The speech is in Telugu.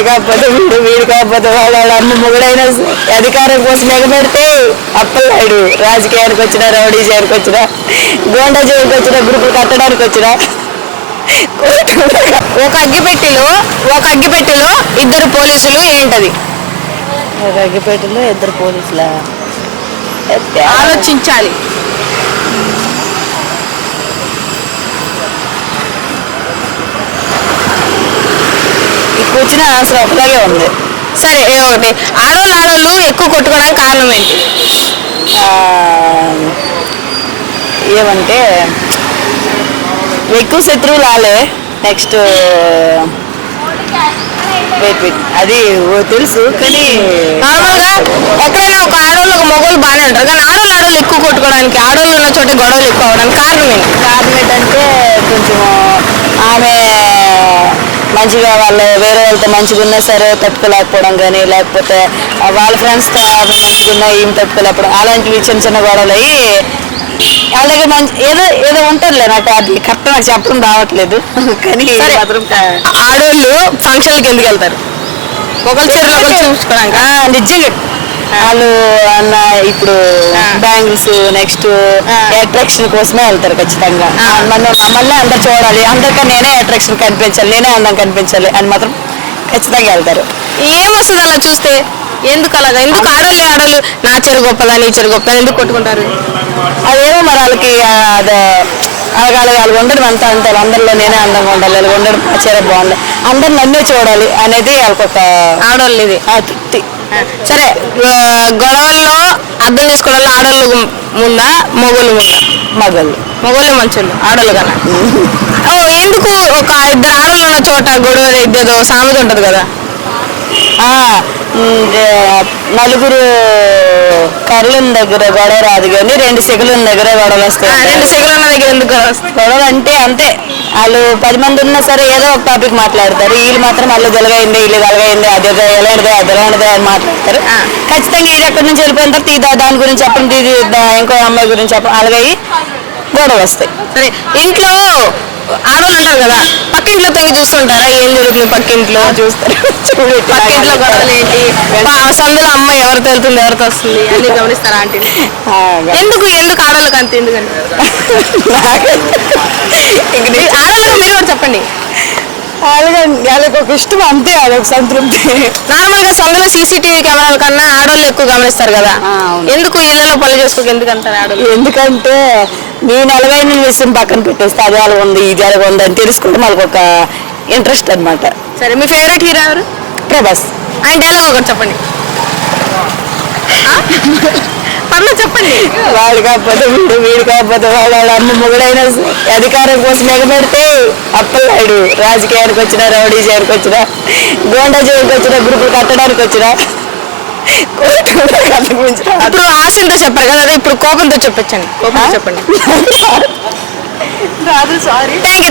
వాడు కాకపోతే వీడు వీడు కాకపోతే వాడు వాడు అమ్మ మొగుడైనా అధికారం కోసం ఎగబెడితే అప్పలాడు రాజకీయానికి వచ్చిన రౌడీ చేయడానికి వచ్చిన గోండా చేయడానికి వచ్చిన గ్రూపులు కట్టడానికి వచ్చిన. ఒక అగ్గిపెట్టిలో ఒక అగ్గిపెట్టిలో ఇద్దరు పోలీసులు ఏంటది? అగ్గిపేటలో ఇద్దరు పోలీసుల? ఆలోచించాలి. వచ్చిన ఆన్సర్ ఒకలాగే ఉంది. సరే ఏ ఒకటి. ఆడోళ్ళు ఆడోళ్ళు ఎక్కువ కొట్టుకోవడానికి కారణం ఏంటి? ఏమంటే ఎక్కువ శత్రువులు ఆలే. నెక్స్ట్ వెయిట్ వెయిట్ అది తెలుసు కానీ నార్మల్గా ఎక్కడైనా ఒక ఆడోళ్ళు ఒక మగోళ్ళు బాగానే ఉంటారు. కానీ ఆడోళ్ళు ఆడోళ్ళు ఎక్కువ కొట్టుకోవడానికి ఆడోళ్ళు ఉన్న చోట గొడవలు ఎక్కువ అవడానికి కారణం ఏంటి? కారణం ఏంటంటే కొంచెం ఆమె మంచిగా వాళ్ళ వేరే వాళ్ళతో మంచిగా ఉన్నా సరే తట్టుకోలేకపోవడం కానీ లేకపోతే వాళ్ళ ఫ్రెండ్స్తో మంచిగా ఉన్నా ఏం తట్టుకోలేకపోవడం అలాంటివి చిన్న చిన్న గొడవలు అయ్యి దగ్గర మంచి ఏదో ఏదో ఉంటుందిలే నాకు అది కరెక్ట్ నాకు చెప్పడం రావట్లేదు కానీ సరే. మాత్రం కా- ఆడోళ్ళు ఫంక్షన్లకు ఎందుకు వెళ్తారు ఒకరి చీరలు ఒకరు చూసుకోవడానికి నిజంగా వాళ్ళు అన్న ఇప్పుడు. Bangles next. అట్రాక్షన్ కోసమే వెళ్తారు ఖచ్చితంగా. మమ్మల్ని అందరు చూడాలి. అందరికీ నేనే అట్రాక్షన్ కనిపించాలి నేనే అందం కనిపించాలి అని మాత్రం ఖచ్చితంగా వెళ్తారు. ఏమొస్తుంది అలా చూస్తే? ఎందుకు అలాగా? ఎందుకు ఆడోళ్ళు ఆడోళ్ళు నా చెరు గొప్పదా నీ చెరు గొప్పదా ఎందుకు కొట్టుకుంటారు? అదేమో మరి వాళ్ళకి అదే అలాగే వాళ్ళు ఉండడం అంతా అంతే. అందరిలో నేనే అందంగా ఉండాలి వాళ్ళు ఉండడం చీర బాగుంది అందరు నన్నే చూడాలి అనేది వాళ్ళకి ఒక ఆడోళ్ళు ఇది ఆ తృప్తి. సరే గొడవల్లో అర్థం చేసుకోవడంలో ఆడోళ్ళు ముందా మొగోళ్ళు ముందా? మగళ్ళు. మొగోళ్ళు మంచోళ్ళు ఆడోళ్ళు కన్నా ఓ ఎందుకు ఒక ఇద్దరు ఆడోళ్ళు ఉన్న చోట గొడవ ఇద్దేదో సామెత ఉంటది కదా? నలుగురు కర్రల దగ్గర గొడవ రాదు కానీ రెండు సిగల దగ్గర గొడవలు వస్తాయి. రెండు సెగలు ఉన్న దగ్గర ఎందుకు? గొడవలు అంటే అంతే. వాళ్ళు పది మంది ఉన్నా సరే ఏదో ఒక టాపిక్ మాట్లాడతారు. వీళ్ళు మాత్రం వాళ్ళు జలగైంది వీళ్ళు జలగైంది అది ఎలాంటిదో అది ఎలాంటిదో అని మాట్లాడతారు. ఖచ్చితంగా ఇది ఎక్కడి నుంచి వెళ్ళిపోయిన తర్వాత ఇది దాని గురించి చెప్పండి ఇది ఇంకో అమ్మాయి గురించి చెప్పండి అలాగే గొడవ వస్తాయి. సరే ఇంట్లో ఆడోళ్ళు ఉంటారు కదా పక్కింట్లో తొంగి చూస్తుంటారా? ఏం జరుగుతుంది పక్కింట్లో? చూస్తారు. పక్కింట్లో గొడవలు ఏంటి? సందులో అమ్మాయి ఎవరితో వెళ్తుంది ఎవరితో వస్తుంది? అన్ని గమనిస్తారా ఆంటీ? ఎందుకు ఎందుకు ఆడోళ్ళకి అంత నీ- ఆడోళ్ళకి మీరు కూడా చెప్పండి. అలాగే వాళ్ళకి ఒక ఇష్టం అంతే అదొక సంతృప్తి. నార్మల్గా సందులో సీసీటీవీ కెమెరాల కన్నా ఆడోళ్ళు ఎక్కువ గమనిస్తారు కదా. ఎందుకు ఇళ్ళలో పనులు చేసుకోక ఎందుకు అంటారు ఆడోళ్ళు? ఎందుకంటే నేను అలవైన విషయం పక్కన పెట్టేస్తే అది అలా ఉంది ఇది అలా ఉంది అని తెలుసుకోవడం వాళ్ళకి ఒక ఇంట్రెస్ట్ అన్నమాట. సరే మీ ఫేవరెట్ హీరో ఎవరు? ప్రభాస్. ఆయన డైలాగ్ ఒకటి చెప్పండి. పర్లేదు చెప్పండి. వాడు కాకపోతే వీడు వీడు కాకపోతే వాడు వాళ్ళ అమ్మ మొగుడైనా అధికారం కోసం ఎగబెడితే అప్పలాడు రాజకీయానికి వచ్చిన రౌడీ చేయడానికి వచ్చిన గోండా చేయడానికి వచ్చిన గ్రూపులు కట్టడానికి వచ్చిన. ఇప్పుడు ఆశంతో చెప్పారు కదా అదే ఇప్పుడు కోపంతో చెప్పొచ్చండి. కోపంతో చెప్పండి. రాదు సారీ. థ్యాంక్